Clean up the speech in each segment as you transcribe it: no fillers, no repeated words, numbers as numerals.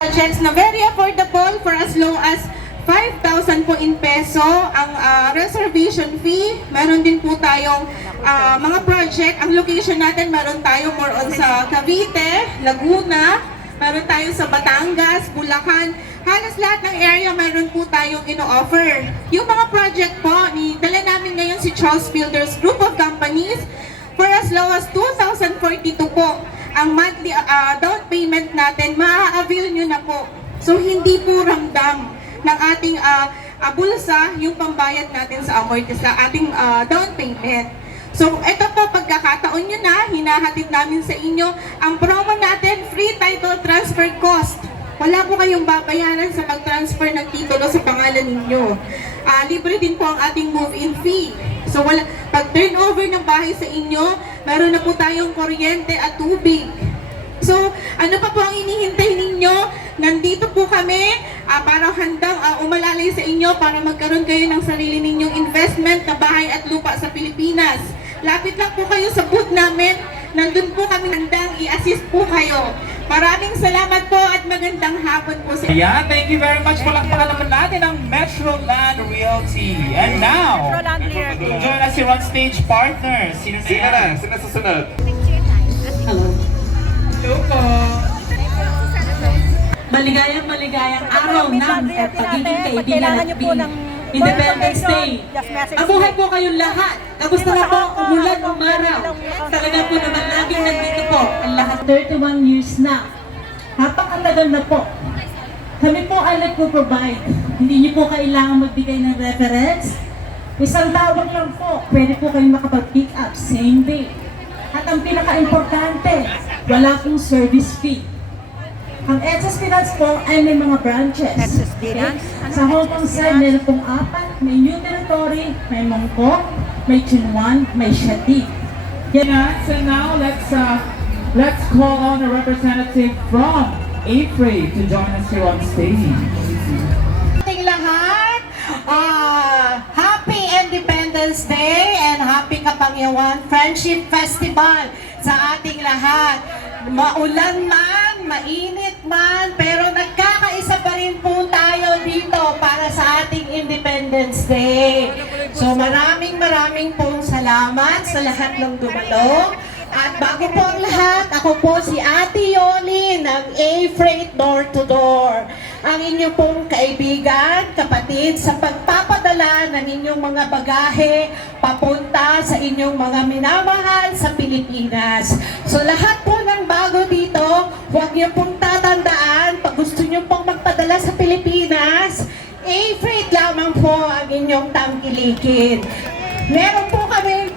Projects na very affordable for as low as 5,000 po in peso ang reservation fee. Meron din po tayong mga project. Ang location natin, meron tayo more on sa Cavite, Laguna, meron tayo sa Batangas, Bulacan. Halos lahat ng area meron po tayong ino-offer. Yung mga project po, dala namin ngayon si Charles Builders Group of Companies for as low as 2,042 po. Ang monthly down payment natin, maa-avail nyo na po. So, hindi po ramdam ng ating bulsa yung pambayad natin sa ating down payment. So, ito po, pagkakataon nyo na, hinahatid namin sa inyo ang promo natin, free title transfer cost. Wala po kayong babayaran sa pag-transfer ng titulo sa pangalan ninyo. Libre din po ang ating move-in fee. So, pag turnover ng bahay sa inyo, meron na po tayong kuryente at tubig. So, ano pa po ang inihintay ninyo? Nandito po kami para handang umalalay sa inyo para magkaroon kayo ng sarili ninyong investment na bahay at lupa sa Pilipinas. Lapit lang po kayo sa booth namin. Nandun po kami handang i-assist po kayo. Maraming salamat po at magandang hapon po sa inyo. Yeah, thank you very much. Palakpakan naman natin ang Metroland Realty. And now, join us here on stage partners. Sino na? Sino susunod? Hello. Hello po. Maligayang araw ng pagiging kaibigan at Independence Day. Mabuhay po kayong lahat. Kamusta na po? Umulan, umaraw. Talaga po naman laging nandito po ang lahat. 31 years na. Napakatagal na po. Kami po ay nagpo-provide. Hindi niyo po kailangan magbigay ng reference. Isang tawag lang po. Pwede po kayong makapag-pick up same day. At ang pinaka-importante, wala pong service fee. Ang Edges Finance po ay may mga branches. Okay? Sa Hong Kong side, meron pong 4. May New Territory, may Mongkok, may Chinwan, may Shatik. Yeah, so now let's call on a representative from AFRE to join us here on stage. Ating lahat, Happy Independence Day and Happy Kapangyawan Friendship Festival sa ating lahat. Maulan man, mainit man, pero nagkakaisa pa rin po tayo dito para sa ating Independence Day. So maraming pong salamat sa lahat ng dumalo. At bago po ang lahat, ako po si Ate Yoli ng A-Freight Door to Door. Ang inyong pong kaibigan, kapatid, sa pagpapadala ng inyong mga bagahe papunta sa inyong mga minamahal sa Pilipinas. So lahat po ng bago dito, huwag niyo pong tatandaan, pag gusto niyo pong magpadala sa Pilipinas, A-Freight lamang po ang inyong tangkilikin. Meron po kami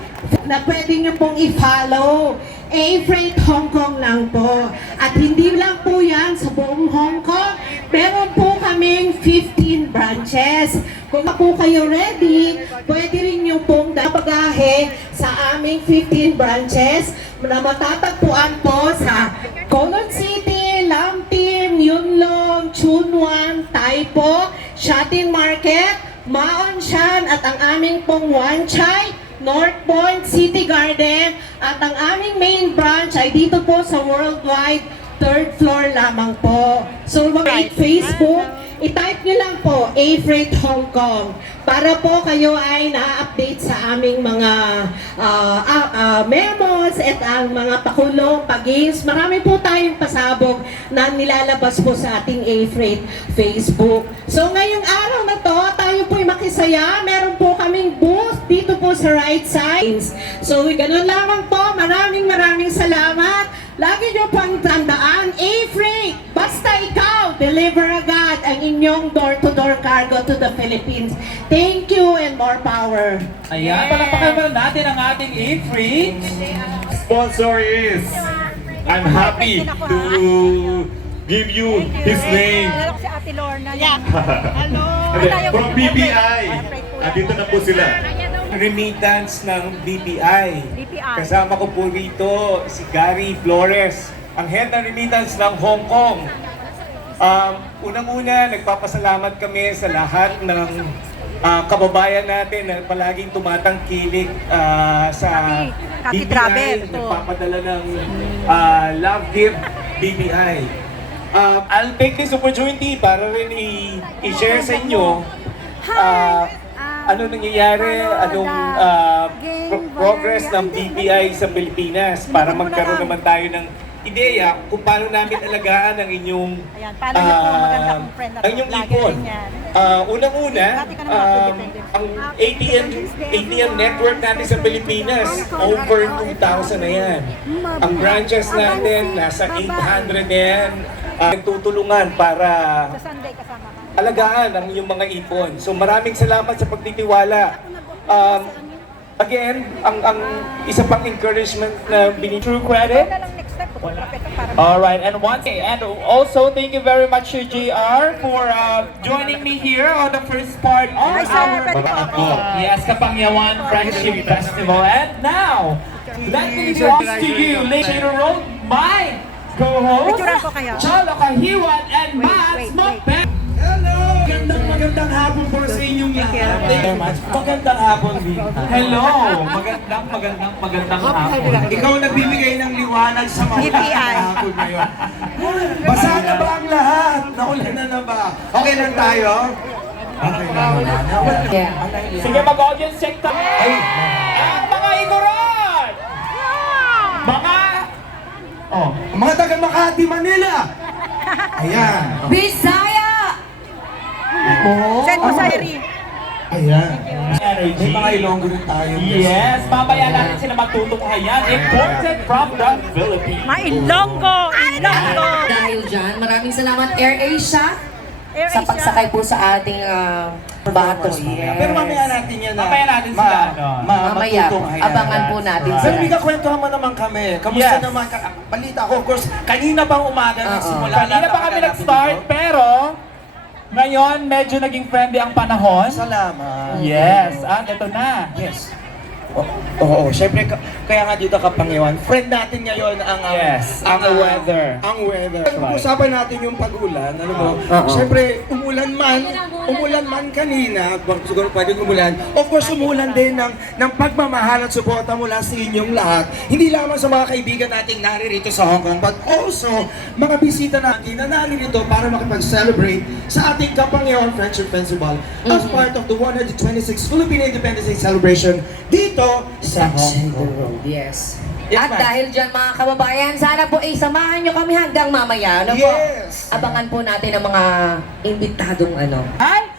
na pwede nyo pong i-follow. A-Freight Hong Kong lang po. At hindi lang po yan sa buong Hong Kong. Meron po kaming 15 branches. Kung po kayo ready, pwede rin nyo pong bagahe sa aming 15 branches na matatagpuan po sa Colon City, Lamtim, Yunlong, Chunwan, Taipo, Shatin Market, Maon Shan at ang aming pong Wan Chai, North Point, City Garden, at ang aming main branch ay dito po sa Worldwide, 3rd floor lamang po. So, Facebook, i-type nyo lang po, A-Freight Hong Kong, para po kayo ay na-update sa aming mga memos at ang mga pakulong, pag-games. Marami po tayong pasabog na nilalabas po sa ating A-Freight Facebook. So, ngayong araw na to, tayo po'y makisaya. Meron po kaming booth dito po sa right side. So, ganun lamang po. Maraming salamat. Lagi nyo pang tandaan, A-Freight, basta ikaw, deliver agad ang inyong door-to-door cargo to the Philippines. Thank you and more power. Ayan, palakpakan natin ang ating AFRE. Sponsor is, I'm happy to give you his name. Alala ko si Ate Lorna. Hello. From BPI. Dito na po sila. Remittance ng BPI. Kasama ko po rito si Gary Flores, ang head ng remittance ng Hong Kong. Unang-una, nagpapasalamat kami sa lahat ng kababayan natin na palaging tumatangkilik sa Kaki BPI, Travel. nagpapadala ng love gift BPI. I'll take this opportunity para rin i-share sa inyo ano nangyayari, anong progress ng BPI sa Pilipinas para magkaroon naman tayo ng ideya kung paano namin alagaan ang inyong Ayan, paano niyo po magandang friend na ang inyong vlogger ipon. din yan. Unang-una, Dati ka naman independent. ang ATM network natin sa Pilipinas, over 2,000 na yan. Ang branches natin, nasa 800 na yan. Nagtutulungan para Sa Sunday kasama ka. alagaan ang inyong mga ipon. So maraming salamat sa pagtitiwala. Again, ang isa pang encouragement na True Credit. Wala lang next step. Para All right, and also thank you very much, JR, for joining me here on the first part of Hi, sir. our Pwede po ako. Yes, Kapangyawan Friendship Festival. And now, let me introduce to you later on my co-host, Picturean ko kayo. Cholo Kahiwan and Max wait. Mopet. Hello! Magandang hapon po sa inyong lahat. Thank you very much. Magandang hapon, Vin. Hello! Magandang hapon. Ikaw nagbibigay ng liwanag sa mga BPI. hapon ngayon. Basa na ba ang lahat? Naulan na ba? Okay lang tayo? Okay lang. Sige, mag-audience check tayo. Ang mga Igorot! Mga... Oh, Mga taga Makati, Manila! Ayan. Bisaya! Send mo sa Eri. Ayan. energy. May mga Ilonggo rin tayo. Yes, mamaya natin sila magtutunghayan. Imported from the Philippines. Ilonggo! Ilonggo! Dahil dyan, maraming salamat Air Asia Air sa Asia. pagsakay po sa ating bato. Yes. Pero mamaya natin yan na. Mamaya natin sila, ano? Mamaya, matutunghayan. abangan po natin Pero sila. Mika, kwentuhan mo naman kami. Kamusta Yes. naman? Balita ko, of course, kanina pang umaga nagsimula. Kanina pa kami nag-start, pero ngayon medyo naging friendly ang panahon. Salamat. Yes, at ito na. Yes. Oo, syempre kaya nga dito Kapangyawan. Friend natin ngayon ang Yes, ang weather. Ang weather. Right. Usapan natin yung pag-ulan, ano mo? Syempre umulan man kanina, siguro pwedeng umulan. Of course umulan din ng pagmamahal at suporta mula sa inyong lahat. Hindi lamang sa mga kaibigan nating naririto sa Hong Kong, but also mga bisita natin na naririto para makipag-celebrate sa ating Kapangyawan Friendship Festival as part of the 126th Philippine Independence Day celebration dito sa Hong Kong. Yes. Yes, At ma'am. dahil dyan mga kababayan, sana po ay samahan nyo kami hanggang mamaya. Ano po? Yes. Abangan po natin ang mga imbitadong ano. Ay,